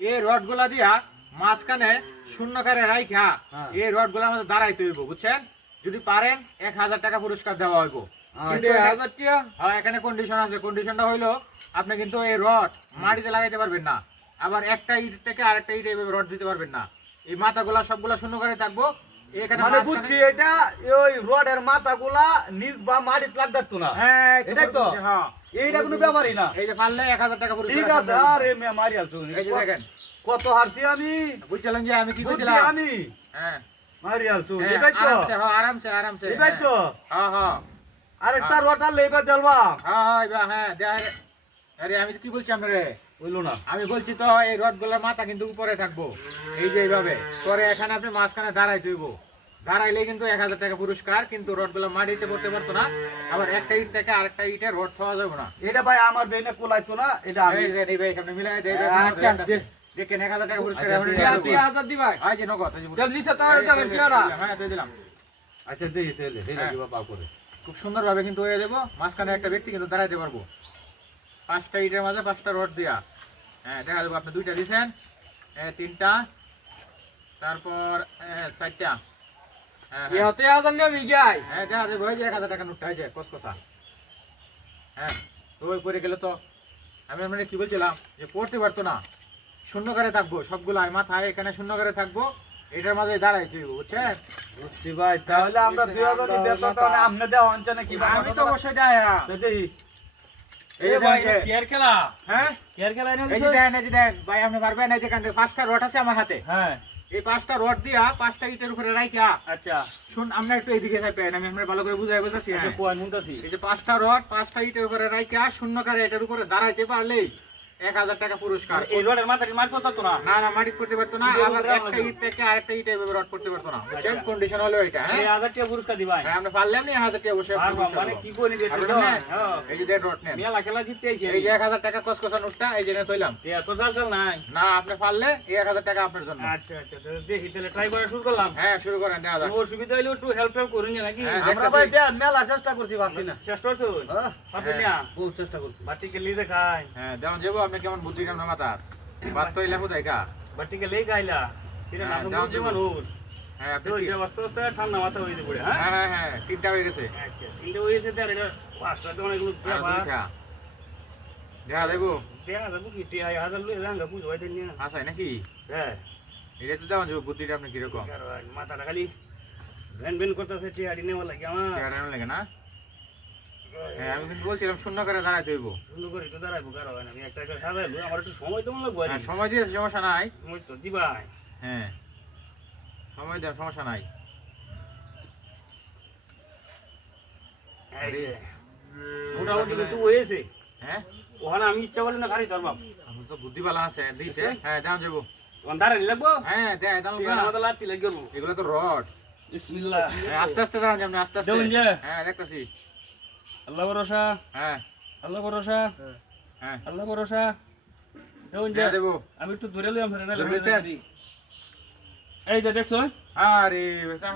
এই রডগুলা দিয়া মাঝখানে শূন্য করে রাইখা এই রডগুলা আমাদের দাঁড়াইতে হইব, বুঝছেন? যদি পারেন 1000 টাকা পুরস্কার দেওয়া হইব। কিন্তু 1000 টাকা? হ্যাঁ, এখানে কন্ডিশন আছে। কন্ডিশনটা হইলো আপনি কিন্তু এই রড মাটিতে লাগাইতে পারবেন না, আবার একটা ইট থেকে আরেকটা ইট এইভাবে রড দিতে পারবেন না। এই মাথাগুলা সবগুলা শূন্য করে থাকবো। এখানে মানে বুঝছি এটা ওই রডের মাথাগুলা নিচ বা মাটিতে লাগতো না। হ্যাঁ, এটাই তো। হ্যাঁ, এইটা কোনো ব্যাপারই না। এই যে পারলে 1000 টাকা পুরস্কার। ঠিক আছে, আরে মে মারি আলছো। এই যে দেখেন কত হারছি আমি। বুঝছিলাম যে আমি কি বুঝছি কইছিলাম। আমি হ্যাঁ, মারি আলছো। হ্যাঁ, এটাই তো। আরামসে, হ্যাঁ, আরামসে আরামসে। এটাই তো। হ্যাঁ হ্যাঁ আরেকটা রডার লেবার দেলবা। হ্যাঁ হ্যাঁ এবার হ্যাঁ দেখ। আরে আমি কি বলছি আপনারে? বললো না। আমি বলছি তো এই রডগুলোর মাথা কিন্তু উপরে থাকবো, এই যে এইভাবে পরে এখানে আপনি মাঝখানে দাঁড়াই তুইব। দাঁড়াইলে কিন্তু 1000 টাকা পুরস্কার। কিন্তু রডগুলো মাটিতে পড়তে পারতো না, আবার একটা ইট থেকে আরেকটা ইটের রড খাওয়া যাবে না। এটা ভাই আমার বেনে কোলাইতো না, এটা আমি। এই যে এই ভাই আপনি মিলাই দেই। আচ্ছা, দেখেন 1000 টাকা পুরস্কার। আচ্ছা, এখন ঠিক আছে। 1000 দিবা। এই যে নগদ, এই যে জল নিচে তো আর দেখেন কি ওরা। হ্যাঁ দিয়ে দিলাম। আচ্ছা দেই তেলে, হেলা হ্যাঁ। দিবা পাও করে। খুব সুন্দরভাবে কিন্তু হয়ে দেবো। মাঝখানে একটা ব্যক্তি কিন্তু দাঁড়াইতে পারবো 5টা ইটের মাঝে 5টা রড দিয়া। হ্যাঁ দেখা যাবো আপনি 2টা দিয়েছেন, 3টা, তারপর 4টা। হ্যাঁ হ্যাঁ ইহাতে আজান নেবি গাইস। হ্যাঁ দেখা যাবে। ওই যে 1000 টাকা নোটটা, এই যে কসকসা। হ্যাঁ, তো ওই পরে গেলে তো আমি আপনাকে কি বলছিলাম যে পড়তে পারতো না, শূন্য করে থাকবো সবগুলো। মাথায় এখানে শূন্য করে থাকবো, এটার মাঝে দাঁড়াই তুই, বুঝছেন? বুঝছি ভাই, তাহলে আমরা 2000 টি বেতন তাহলে আপনি দেওয়া হচ্ছে না কি ভাই? আমি তো অবশ্যই দেয়। দেই। এই যে ভাই কেয়ার খেলা, হ্যাঁ কেয়ার খেলা এনে এই যে দেন, এই যে দেন ভাই, আপনি পারবেন? এই যে 5টা রড আছে আমার হাতে। হ্যাঁ, এই 5টা রড দিয়া 5টা ইটের উপরে রাইখা আচ্ছা, শুন, আমরা একটু এইদিকে থাকবেন, আমি আপনার ভালো করে বুঝাই বুঝাচ্ছি। আচ্ছা, হ্যাঁ, পয়েন্ট মুনতাছি। এই যে 5টা রড 5টা ইটের উপরে রাইখা শূন্য করে এটার উপরে দাঁড়াইতে পারলেই 1000 টাকা পুরস্কার। এই রডের মাথাটি মার করতে না। না না, মাটি করতে পারতো না, ইটের আবার উপরে একটা ইট থেকে আরেকটা ইট এভাবে রড করতে পারতো না, বুঝছেন? আচ্ছা। কন্ডিশন হলো এটা। এই হ্যাঁ 1000 টাকা পুরস্কার দিবাই। হ্যাঁ, আমরা পারলাম না 1000 টাকা অবশ্যই আর পুরস্কার মানে দেবো। কি করি যে আর তো ওটা নেন, হ্যাঁ, এই যে দেন রড নেন। মেলা খেলা জিততে আইছে। এই যে 1000 টাকা কসকসা নোটটা এই যে থইলাম। এ তো জাল নাই। না, আপনি পারলে এই 1000 টাকা আপনার জন্য। আচ্ছা আচ্ছা, তো দেখি তাহলে ট্রাই করা শুরু করলাম। হ্যাঁ শুরু করেন, দেখা যাক। কোনো অসুবিধা হইলে একটু হেল্প করুন নাকি? হ্যাঁ, আমরা ভাই দেন মেলা চেষ্টা করছি পারছি না। চেষ্টা করছো? হ্যাঁ, পারছেন না? খুব চেষ্টা করছি। বাটিকে লিজে খাই। হ্যাঁ যেমন যাবো, আপনি কেমন বুদ্ধি কেমন মাথার বাদ তো ইলাকু দেখা। বাটিকে লেই খাইলা। কিরে হ্যাঁ, না যাও, তুমি যাও। মানুষ। হ্যাঁ আপনি তো কি- এটা বাস্তব অবস্থায় ঠান্ডা মাথা হইতে পড়ে, হ্যাঁ? হ্যাঁ হ্যাঁ হ্যাঁ 3টা হয়ে গেছে। আচ্ছা, তিনটে হয়েছে তার এটা পাঁচটা তো অনেকগুলো আর ব্যাপার। 2টা দেখা দেবো। দেখা যাবো কি টিয়া হাজার লুই রাঙ্গা পুজো হইতে নিয়ে। আসাই নাকি? হ্যাঁ, এটা তো যেমন যাবো, বুদ্ধিটা আপনি কিরকম আর মাথাটা খালি ভ্যান ভ্যান করতেছে টিয়াড়ি নেওয়া লাগে আমার। চেহারা লাগে না? হ্যাঁ আমি কিন্তু বলছিলাম শূন্য করে দাঁড়াইতে হইব। সুন্দর করে একটু দাঁড়াইবো, কারো হয় না। আমি একটা একটা সাজাইবো, আমার একটু সময় তো মনে লাগবো। হ্যাঁ সময় দিয়েছে, সমস্যা নাই। সময় তো দিবাই। হ্যাঁ সময় দেওয়ার সমস্যা নাই। এই যে, মোটামুটি কিন্তু হয়েছে। হ্যাঁ ওখানে আমি ইচ্ছা করলে না খালি ধরবাম। আমার তো বুদ্ধি ভালো আছে, দিছে। হ্যাঁ যাও যাবো। ওখান দাঁড়ানি লাগবো। হ্যাঁ দেয় দাও টিয়া আমাদের লাঠি লাগবে। এগুলো তো রড। বিসমিল্লাহ। হ্যাঁ আস্তে আস্তে দাঁড়ান আপনি, আস্তে আস্তে। দেউন যে। হ্যাঁ দেখতেছি। আল্লাহ ভরসা, হ্যাঁ আল্লাহ ভরসা, হ্যাঁ আল্লাহ ভরসা। দেউন যে, দেয়া দেবো। আমি একটু ধরে লইলাম ফেরে নাহলে ধরে উড়ে যাবি। এই যে দেখছো? আরে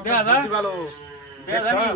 দেয়া যা। বুদ্ধি ভালো। দেখা যাবি?